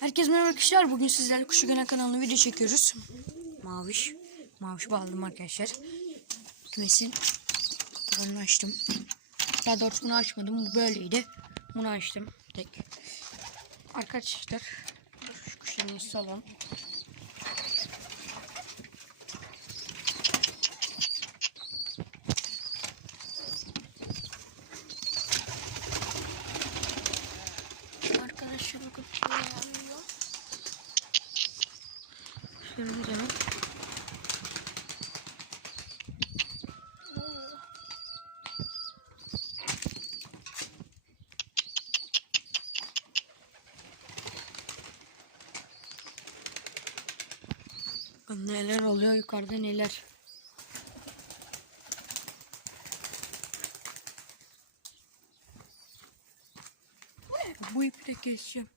Herkese merhaba arkadaşlar. Bugün sizlerle Kuşu Gene kanalında video çekiyoruz. Maviş. Maviş bağladım arkadaşlar. Kümesin kapağını açtım. Daha doğrusu bunu açmadım. Bu böyleydi. Bunu açtım. Tek. Arkadaşlar. Şu kuşlarımızı salon. Arkadaşlar bakın şöyle alıyor. Ne oluyor? Neler oluyor yukarıda neler. Bu ipi de keseceğim.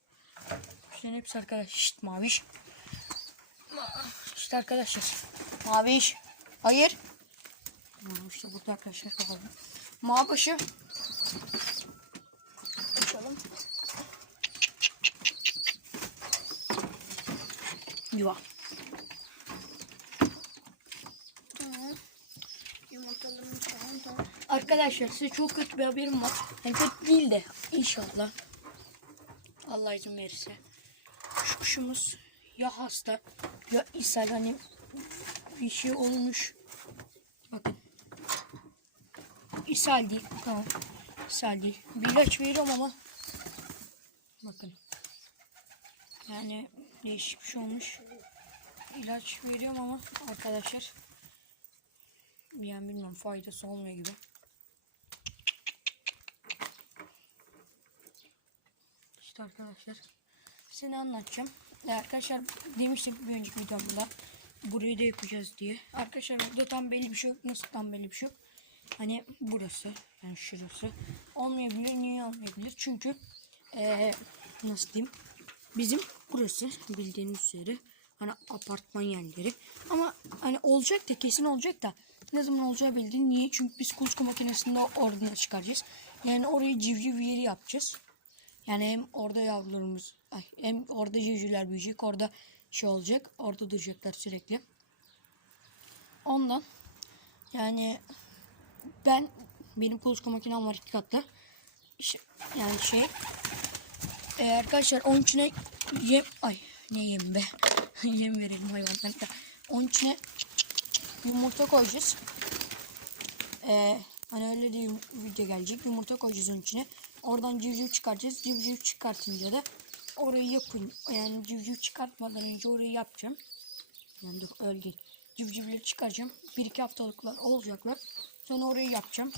Kuşların hepsi arkadaş. Şşt maviş. İşte arkadaşlar. Maviş. Hayır. De burada arkadaşlar kapalı. Maviş. Açalım. Yuva. Arkadaşlar size çok kötü bir haberim var. Yani kötü değil de inşallah. Allah izin verirse. Şu kuşumuz ya hasta ya ishal hani bir şey olmuş. Bakın. İshal değil. Tamam. İshal değil. Bir ilaç veriyorum ama bakın. Yani değişik bir şey olmuş. İlaç veriyorum ama arkadaşlar yani bilmiyorum faydası olmuyor gibi. İşte arkadaşlar size anlatacağım. Arkadaşlar demiştim bir önceki videomda burayı da yapacağız diye. Arkadaşlar burada tam belli bir şey yok. Nasıl tam belli bir şey yok? Hani burası yani şurası olmayabilir. Niye olmayabilir? Çünkü eee, nasıl diyeyim? Bizim burası bildiğiniz üzere hani apartman yerleri. Ama hani olacak da kesin olacak da ne zaman olacağı bildiğin niye? Çünkü biz kuluçka makinesinde oradan çıkaracağız. Yani orayı civciv yeri yapacağız. Yani hem orada yavrularımız hem orada civcivler büyüyecek orada şey olacak orada duracaklar sürekli. Ondan yani ben benim kuluçka makinem var iki katlı. Yani şey e, arkadaşlar onun içine yem ay ne yem be yem verelim hayvanlara. Onun içine yumurta koyacağız. Ee, hani öyle de video gelecek. Yumurta koyacağız onun içine. Oradan civciv çıkaracağız. Civciv çıkartınca da orayı yapın. Yani civciv çıkartmadan önce orayı yapacağım. Yani dur öyle değil. Civcivleri çıkaracağım. Bir iki haftalıklar olacaklar. Sonra orayı yapacağım.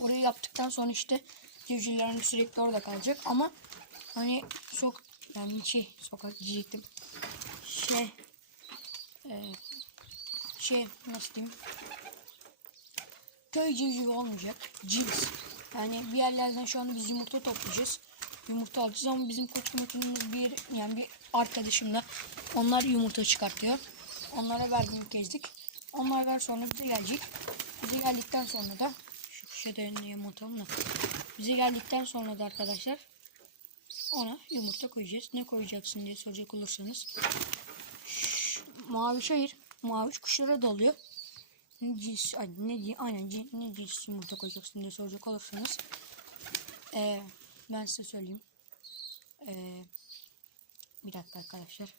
Orayı yaptıktan sonra işte civcivlerin sürekli orada kalacak. Ama hani sok yani şey sokak diyecektim. Şey e, şey nasıl diyeyim köy civcivi olmayacak. Cins. Yani bir yerlerden şu anda biz yumurta toplayacağız. Yumurta alacağız ama bizim koçlu makinemiz bir yani bir arkadaşımla onlar yumurta çıkartıyor. Onlara verdiğim gezdik. Onlar ver sonra bize gelecek. Bize geldikten sonra da şu köşede niye atalım da bize geldikten sonra da arkadaşlar ona yumurta koyacağız. Ne koyacaksın diye soracak olursanız. Şş, mavi şehir. Mavi kuşlara doluyor. Cins, ay, ne diye, aynen cin, ne cins yumurta koyacaksın diye soracak olursanız. Ee, ben size söyleyeyim. Ee, bir dakika arkadaşlar.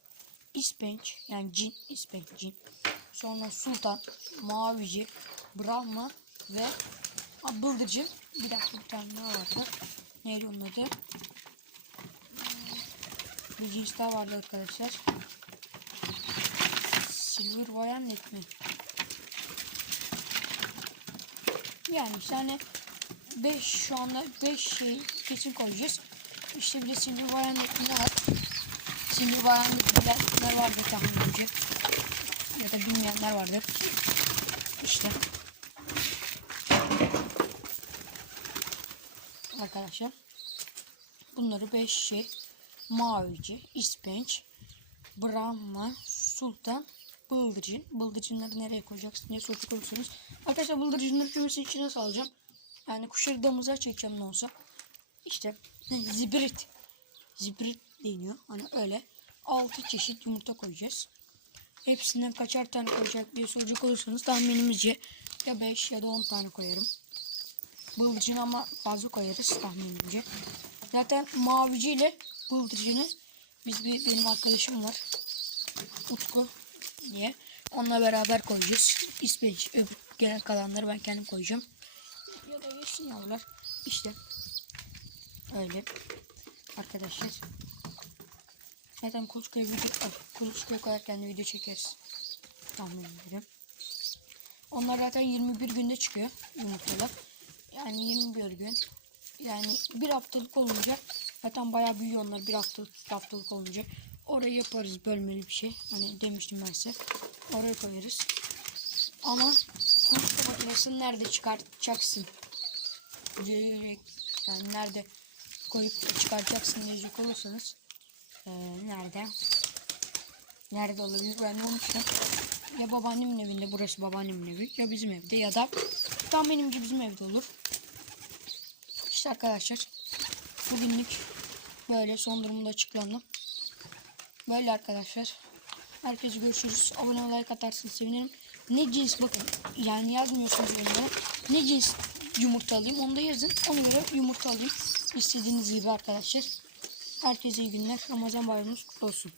İspenç yani cin, ispenç cin. Sonra sultan, mavici, brahma ve bıldırcın. Bir dakika bir tane daha vardı. Neydi onun adı? Bir cins daha vardı arkadaşlar. Silver Violet mi? Yani işte hani 5 şu anda 5 şey kesin koyacağız. İşte bir de Violet mi var? Silver Violet bilenler vardır tahminimce. Ya da bilmeyenler vardır. İşte. Arkadaşlar. Bunları 5 şey. Mavici, ispenç, Brahma, Sultan, Bıldırcın. Bıldırcınları nereye koyacaksın diye soracak olursanız. Arkadaşlar bıldırcınları kümesi içine salacağım. Yani kuşları damıza çekeceğim ne olsa. İşte zibrit. Zibrit deniyor. Hani öyle 6 çeşit yumurta koyacağız. Hepsinden kaçar tane koyacak diye soracak olursanız tahminimizce ya 5 ya da 10 tane koyarım. Bıldırcın ama fazla koyarız tahminimce. Zaten mavici ile bıldırcını biz bir benim arkadaşım var. Utku diye. Onunla beraber koyacağız. İsveç gelen kalanları ben kendim koyacağım. Ya da yesin yavrular. İşte öyle arkadaşlar. Zaten kuluçkaya video, kuluçkaya koyarken de video çekeriz. Tahmin ederim. Onlar zaten 21 günde çıkıyor yumurtalar. Yani 21 gün. Yani bir haftalık olunca zaten bayağı büyüyor onlar bir haftalık iki haftalık olunca. Oraya yaparız bölmeli bir şey. Hani demiştim ben size. Oraya koyarız. Ama kuluçka makinesini nerede çıkartacaksın? Direkt yani nerede koyup çıkartacaksın diyecek olursanız ee, nerede? Nerede olabilir ben unutmuşum. Ya babaannemin evinde burası babaannemin evi ya bizim evde ya da tahminimce bizim evde olur. İşte arkadaşlar bugünlük böyle son durumda açıklandım. Böyle arkadaşlar. Herkese görüşürüz. Abone ol, like atarsınız sevinirim. Ne cins bakın yani yazmıyorsunuz yorumlara. Ne cins yumurta alayım onu da yazın. Ona göre yumurta alayım. İstediğiniz gibi arkadaşlar. Herkese iyi günler. Ramazan bayramınız kutlu olsun.